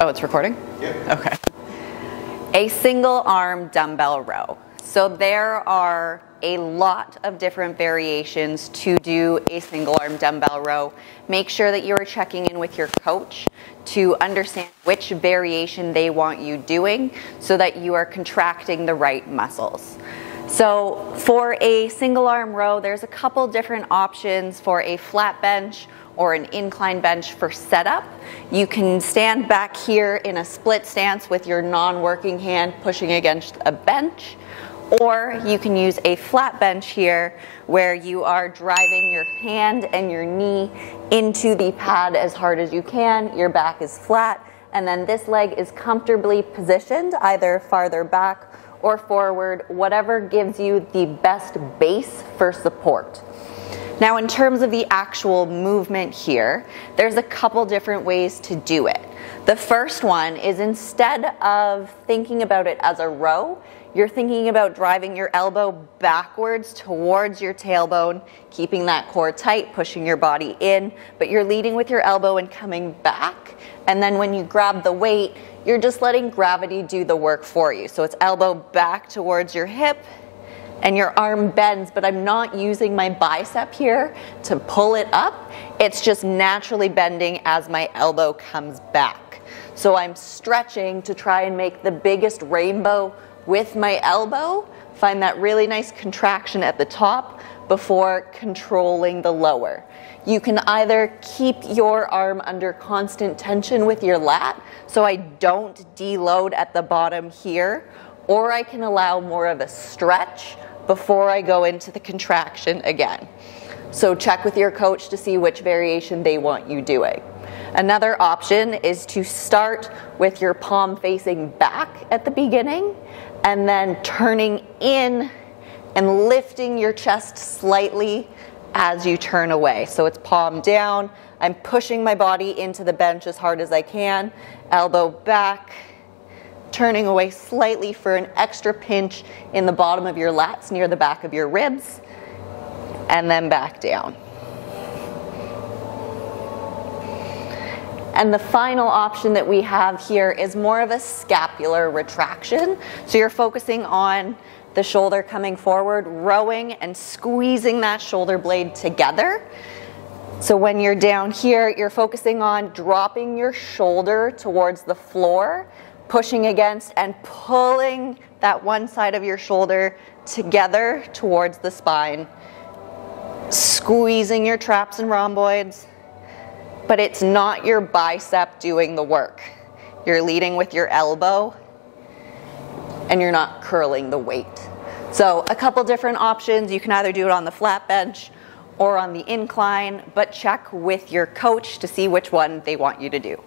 Oh, it's recording? Yeah. Okay. A single arm dumbbell row. So there are a lot of different variations to do a single arm dumbbell row. Make sure that you're checking in with your coach to understand which variation they want you doing so that you are contracting the right muscles. So for a single arm row, there's a couple different options for a flat bench or an incline bench for setup. You can stand back here in a split stance with your non-working hand pushing against a bench, or you can use a flat bench here where you are driving your hand and your knee into the pad as hard as you can. Your back is flat, and then this leg is comfortably positioned either farther back or forward, whatever gives you the best base for support. Now, in terms of the actual movement here, there's a couple different ways to do it. The first one is, instead of thinking about it as a row, you're thinking about driving your elbow backwards towards your tailbone, keeping that core tight, pushing your body in, but you're leading with your elbow and coming back. And then when you grab the weight, you're just letting gravity do the work for you. So it's elbow back towards your hip, and your arm bends, but I'm not using my bicep here to pull it up. It's just naturally bending as my elbow comes back. So I'm stretching to try and make the biggest rainbow with my elbow. Find that really nice contraction at the top before controlling the lower. You can either keep your arm under constant tension with your lat, so I don't deload at the bottom here, or I can allow more of a stretch before I go into the contraction again. So check with your coach to see which variation they want you doing. Another option is to start with your palm facing back at the beginning and then turning in and lifting your chest slightly as you turn away. So it's palm down, I'm pushing my body into the bench as hard as I can, elbow back, turning away slightly for an extra pinch in the bottom of your lats near the back of your ribs, and then back down. And the final option that we have here is more of a scapular retraction. So you're focusing on the shoulder coming forward, rowing and squeezing that shoulder blade together. So when you're down here, you're focusing on dropping your shoulder towards the floor, pushing against and pulling that one side of your shoulder together towards the spine, squeezing your traps and rhomboids, but it's not your bicep doing the work. You're leading with your elbow and you're not curling the weight. So a couple different options. You can either do it on the flat bench or on the incline, but check with your coach to see which one they want you to do.